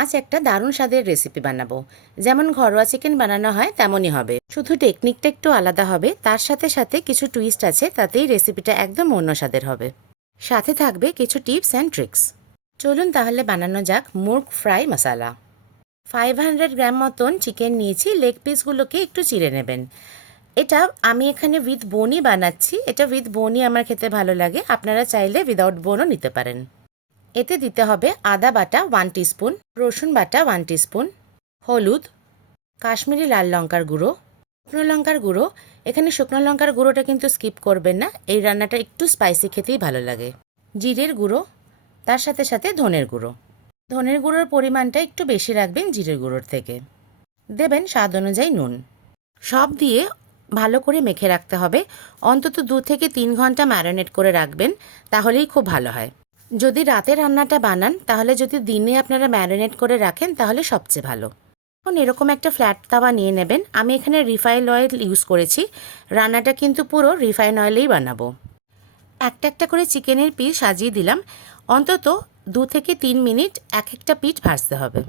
আজ একটা দারুণ স্বাদের রেসিপি বানাবো। যেমন ঘরোয়া চিকেন বানানো হয় তেমনই হবে, শুধু টেকনিকটা একটু আলাদা হবে। তার সাথে সাথে কিছু টুইস্ট আছে, তাতেই রেসিপিটা একদম অন্য স্বাদের হবে। সাথে থাকবে কিছু টিপস অ্যান্ড ট্রিক্স। চলুন তাহলে বানানো যাক মুরগ ফ্রাই মশালা। 500 গ্রাম মতন চিকেন নিয়েছি। লেগ পিসগুলোকে একটু চিড়ে নেবেন। এটা আমি এখানে উইথ বোনই বানাচ্ছি। এটা উইথ বোনই আমার খেতে ভালো লাগে, আপনারা চাইলে উইদাউট বোনও নিতে পারেন। এতে দিতে হবে আদা বাটা 1 টিস্পুন, রসুন বাটা 1 টিস্পুন, হলুদ, কাশ্মীরি লাল লঙ্কার গুঁড়ো, শুকনো লঙ্কার গুঁড়ো। এখানে শুকনো লঙ্কার গুঁড়োটা কিন্তু স্কিপ করবেন না, এই রান্নাটা একটু স্পাইসি খেতেই ভালো লাগে। জিরের গুঁড়ো, তার সাথে সাথে ধনের গুঁড়ো। ধনের গুঁড়োর পরিমাণটা একটু বেশি রাখবেন জিরের গুঁড়োর থেকে। দেবেন স্বাদ অনুযায়ী নুন। সব দিয়ে ভালো করে মেখে রাখতে হবে। অন্তত 2 থেকে 3 ঘন্টা ম্যারিনেট করে রাখবেন, তাহলেই খুব ভালো হয়। যদি রাতে রান্নাটা বানান, তাহলে যদি দিনে আপনারা ম্যারিনেট করে রাখেন তাহলে সবচেয়ে ভালো। এখন এরকম একটা ফ্ল্যাট তাওয়া নিয়ে নেবেন। আমি এখানে রিফাইন অয়েল ইউজ করেছি। রান্নাটা কিন্তু পুরো রিফাইন অয়েলেই বানাবো। একটা একটা করে চিকেনের পিস সাজিয়ে দিলাম। অন্তত 2 থেকে 3 মিনিট এক একটা পিঠ ভাজতে হবে।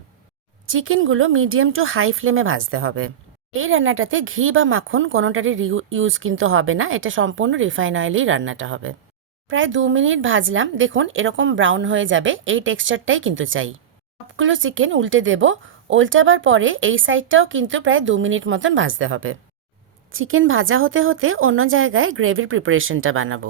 চিকেনগুলো মিডিয়াম টু হাই ফ্লেমে ভাজতে হবে। এই রান্নাটাতে ঘি বা মাখন কোনোটারই ইউজ কিন্তু হবে না, এটা সম্পূর্ণ রিফাইন অয়েলেই রান্নাটা হবে। প্রায় 2 মিনিট ভাজলাম। দেখুন এরকম ব্রাউন হয়ে যাবে, এই টেক্সচারটাই কিন্তু চাই। সবগুলো চিকেন উল্টে দেব। উল্টাবার পরে এই সাইডটাও কিন্তু প্রায় 2 মিনিট মতন ভাজতে হবে। চিকেন ভাজা হতে হতে অন্য জায়গায় গ্রেভির প্রিপারেশনটা বানাবো।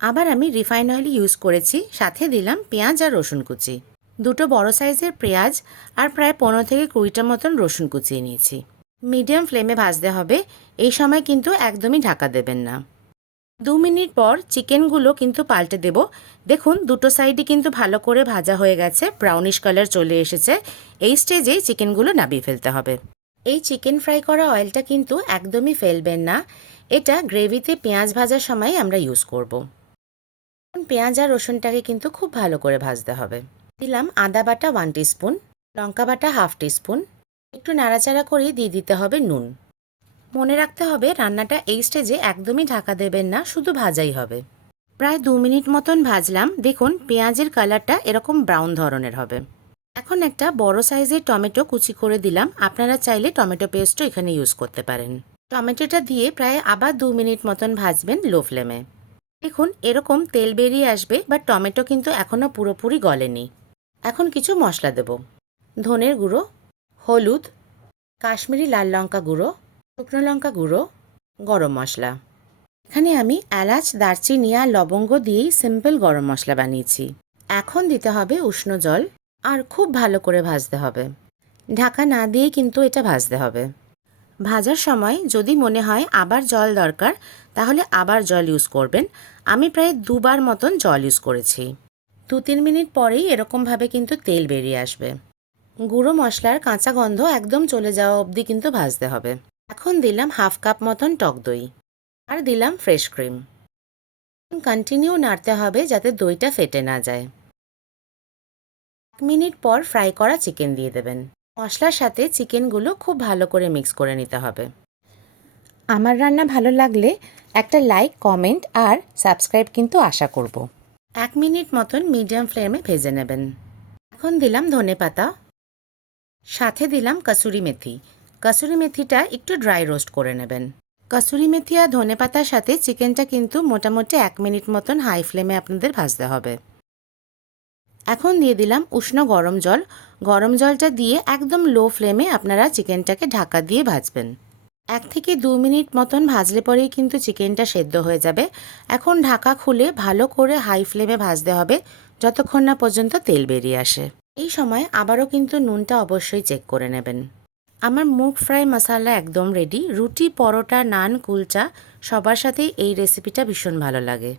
আবার আমি রিফাইন অয়েল ইউজ করেছি, সাথে দিলাম পেঁয়াজ আর রসুন কুচি। দুটো বড় সাইজের পেঁয়াজ আর প্রায় 15 থেকে 20টা মতন রসুন কুচিয়ে নিয়েছি। মিডিয়াম ফ্লেমে ভাজতে হবে। এই সময় কিন্তু একদমই ঢাকা দেবেন না। 2 মিনিট পর চিকেনগুলো কিন্তু পাল্টে দেব। দেখুন দুটো সাইডই কিন্তু ভালো করে ভাজা হয়ে গেছে, ব্রাউনিশ কালার চলে এসেছে। এই স্টেজেই চিকেনগুলো নামিয়ে ফেলতে হবে। এই চিকেন ফ্রাই করা অয়েলটা কিন্তু একদমই ফেলবেন না, এটা গ্রেভিতে পেঁয়াজ ভাজার সময় আমরা ইউজ করব। পেঁয়াজ আর রসুনটাকে কিন্তু খুব ভালো করে ভাজতে হবে। দিলাম আদা বাটা 1 টিস্পুন, লঙ্কা বাটা 1/2 টিস্পুন। একটু নাড়াচাড়া করেই দিয়ে দিতে হবে নুন। মনে রাখতে হবে রান্নাটা এই স্টেজে একদমই ঢাকা দেবেন না, শুধু ভাজাই হবে। প্রায় 2 মিনিট মতন ভাজলাম। দেখুন পেঁয়াজের কালারটা এরকম ব্রাউন ধরনের হবে। এখন একটা বড় সাইজের টমেটো কুচি করে দিলাম। আপনারা চাইলে টমেটো পেস্টও এখানে ইউজ করতে পারেন। টমেটোটা দিয়ে প্রায় আবার 2 মিনিট মতন ভাজবেন লো ফ্লেমে। দেখুন এরকম তেল বেরিয়ে আসবে, বাট টমেটো কিন্তু এখনও পুরোপুরি গলেনি। এখন কিছু মশলা দেব। ধনের গুঁড়ো, হলুদ, কাশ্মীরি লাল লঙ্কা গুঁড়ো, শুকনো লঙ্কা গুঁড়ো, গরম মশলা। এখানে আমি এলাচ, দারচিনি আর লবঙ্গ দিয়েই সিম্পল গরম মশলা বানিয়েছি। এখন দিতে হবে উষ্ণ জল আর খুব ভালো করে ভাজতে হবে। ঢাকা না দিয়েই কিন্তু এটা ভাজতে হবে। ভাজার সময় যদি মনে হয় আবার জল দরকার, তাহলে আবার জল ইউজ করবেন। আমি প্রায় 2বার মতন জল ইউজ করেছি। 2-3 মিনিট পরেই এরকমভাবে কিন্তু তেল বেরিয়ে আসবে। গুঁড়ো মশলার কাঁচা গন্ধ একদম চলে যাওয়া অবধি কিন্তু ভাজতে হবে। এখন দিলাম 1/2 কাপ মতন টক দই আর দিলাম ফ্রেশ ক্রিম। কন্টিনিউ নাড়তে হবে যাতে দইটা ফেটে না যায়। 1 মিনিট পর ফ্রাই করা চিকেন দিয়ে দেবেন। মশলার সাথে চিকেনগুলো খুব ভালো করে মিক্স করে নিতে হবে। আমার রান্না ভালো লাগলে একটা লাইক, কমেন্ট আর সাবস্ক্রাইব কিন্তু আশা করব। 1 মিনিট মতন মিডিয়াম ফ্লেমে ভেজে নেবেন। এখন দিলাম ধনেপাতা, সাথে দিলাম কসুরি মেথি। কসুরি মেথিটা একটু ড্রাই রোস্ট করে নেবেন। কসুরি মেথি আর ধনেপাতার সাথে চিকেনটা কিন্তু মোটামুটি 1 মিনিট মতন হাই ফ্লেমে আপনাদের ভাজতে হবে। এখন দিয়ে দিলাম উষ্ণ গরম জল। গরম জলটা দিয়ে একদম লো ফ্লেমে আপনারা চিকেনটাকে ঢাকা দিয়ে ভাজবেন। 1 থেকে 2 মিনিট মতন ভাজলে পরেই কিন্তু চিকেনটা সেদ্ধ হয়ে যাবে। এখন ঢাকা খুলে ভালো করে হাই ফ্লেমে ভাজতে হবে যতক্ষণ না পর্যন্ত তেল বেরিয়ে আসে। এই সময় আবারও কিন্তু নুনটা অবশ্যই চেক করে নেবেন। আমার মুগ ফ্রাই মশালা একদম রেডি। রুটি, পরোটা, নান, কুলচা সবার সাথেই এই রেসিপিটা ভীষণ ভালো লাগে।